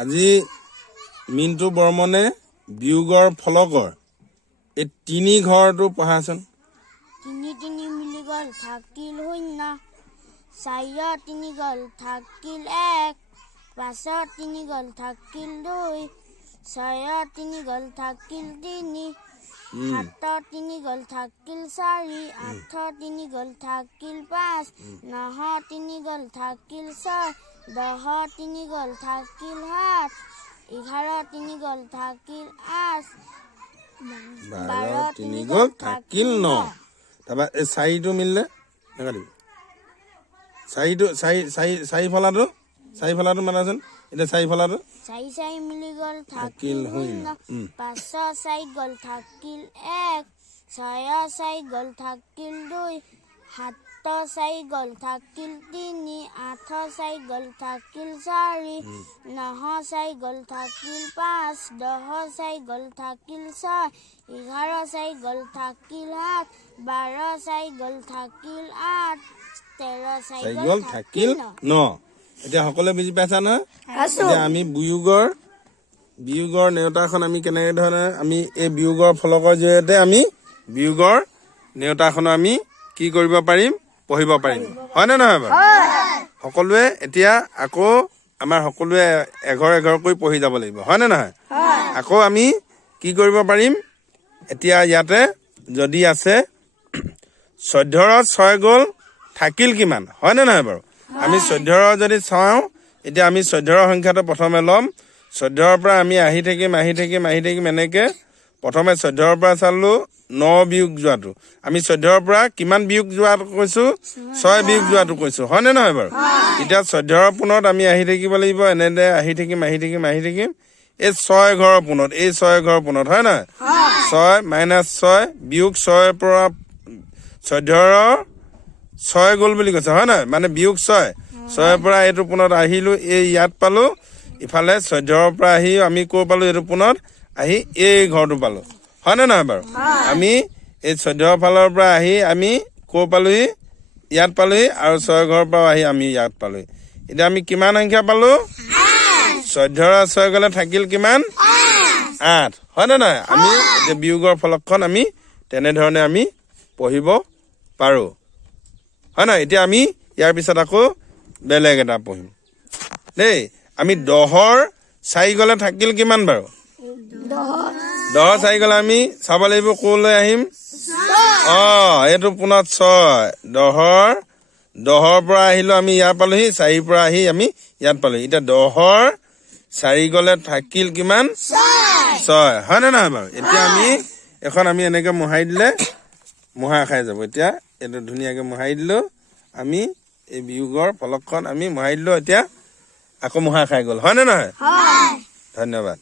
আজি মিন্টু বৰ্মনে বিয়োগৰ ফলকৰ এই তিনি ঘৰটো পঢ়াচোন। তিনি তিনি মিলি গ'ল থাকিল শূন্য, চাৰিৰ তিনি গ'ল থাকিল এক, পাঁচৰ তিনি গ'ল থাকিল দুই, ছয়ৰ তিনি গ'ল থাকিল তিনি, সাতৰ তিনি গ'ল থাকিল চাৰি, আঠৰ তিনি গ'ল থাকিল পাঁচ, নহৰ তিনি গ'ল থাকিল ছয়, দহৰ তিনি গ'ল থাকিল সাত, 11 তিনি গ'ল থাকিল 8, 12 তিনি গ'ল থাকিল 9। তাৰপৰা এই চাৰিটো মিলিলে নেকাটিবি। চাৰি ফলাটো মানাচোন। এতিয়া চাৰি ফলাটো চাৰি চাৰি মিলি গ'ল থাকিল শূন্য, পাঁচৰ চাৰি গ'ল থাকিল এক, ছয়ৰ চাৰি গ'ল থাকিল দুই, সাতৰ চাৰি গ'ল থাকিল তিনি, আঠৰ চাৰি গ'ল থাকিল চাৰি, নহৰ চাৰি গ'ল থাকিল পাঁচ, দহৰ চাৰি গ'ল থাকিল ছয়, 11 চাৰি গ'ল থাকিল 7, 12 চাৰি গ'ল থাকিল 8, 13 চাৰি গ'ল থাকিল 9। এতিয়া সকলোৱে বুজি পাইছা নহয়? এতিয়া আমি বিয়োগৰ নেওতাখন আমি কেনেকে ধৰণে আমি এই বিয়োগৰ ফলকৰ জৰিয়তে আমি বিয়োগৰ নেওতাখন আমি কি কৰিব পাৰিম? পঢ়িব পাৰিম। হয় নে নহয় বাৰু? সকলোৱে এতিয়া আকৌ আমাৰ সকলোৱে এঘৰ এঘৰকৈ পঢ়ি যাব লাগিব। হয় নে নহয়? আকৌ আমি কি কৰিব পাৰিম? এতিয়া ইয়াতে যদি আছে 14ৰ 6 গ'ল থাকিল কিমান? হয় নে নহয় বাৰু? আমি 14 যদি চাওঁ, এতিয়া আমি 14 সংখ্যাটো প্ৰথমে ল'ম। 14ৰ পৰা আমি আহি থাকিম এনেকে প্ৰথমে 14ৰ পৰা চালো 9 বিয়োগ যোৱাটো। আমি 14ৰ পৰা কিমান বিয়োগ যোৱাটো কৈছো? 6 বিয়োগ যোৱাটো কৈছো। হয় নে নহয় বাৰু? এতিয়া 14ৰ পুনত আমি আহি থাকিব লাগিব, এনেদৰে আহি থাকিম এই 6 ঘৰৰ পুনত, এই 6 ঘৰৰ পুনত। হয় নহয়? 6 - 6 বিয়োগ 6ৰ পৰা 14ৰ 6 গ'ল বুলি কৈছে। হয় নহয়? মানে বিয়োগ 6ৰ পৰা এইটো পুনত আহিলো, এই ইয়াত পালো। ইফালে 14ৰ পৰা আহি আমি ক'ৰ পালো? এইটো পুনত আহি এই ঘৰটো পালো। হয় নে নহয় বাৰু? আমি এই 14ৰ ফালৰ পৰা আহি আমি ক'ৰ পালোহি? ইয়াত পালোহি, আৰু 6 ঘৰৰ পৰা আহি আমি ইয়াত পালোহি। এতিয়া আমি কিমান সংখ্যা পালো? 14ৰ 6 গ'লে থাকিল কিমান? 8। হয় নে নহয়? আমি এতিয়া বিয়োগৰ ফলকখন আমি তেনেধৰণে আমি পঢ়িব পাৰো। হয় নহয়? এতিয়া আমি ইয়াৰ পিছত আকৌ বেলেগ এটা পঢ়িম দেই। আমি 10ৰ 4 গ'লে থাকিল কিমান বাৰু? 10ৰ 4 গ'লে আমি চাব লাগিব ক'লৈ আহিম? এইটো পুনত 6। 10ৰ পৰা আহিলো, আমি ইয়াত পালোহি। 4ৰ পৰা আহি আমি ইয়াত পালোহি। এতিয়া 10ৰ 4 গ'লে থাকিল কিমান? 6। হয় নে নহয় বাৰু? এতিয়া আমি এখন আমি এনেকে মোহাৰি দিলে মোহা খাই যাব। এতিয়া এইটো ধুনীয়াকে মোহাৰি দিলো। আমি এই বিয়োগৰ ফলকখন আমি মোহাৰি দিলো। এতিয়া আকৌ মোহা খাই গ'ল। হয় নে নহয়? ধন্যবাদ।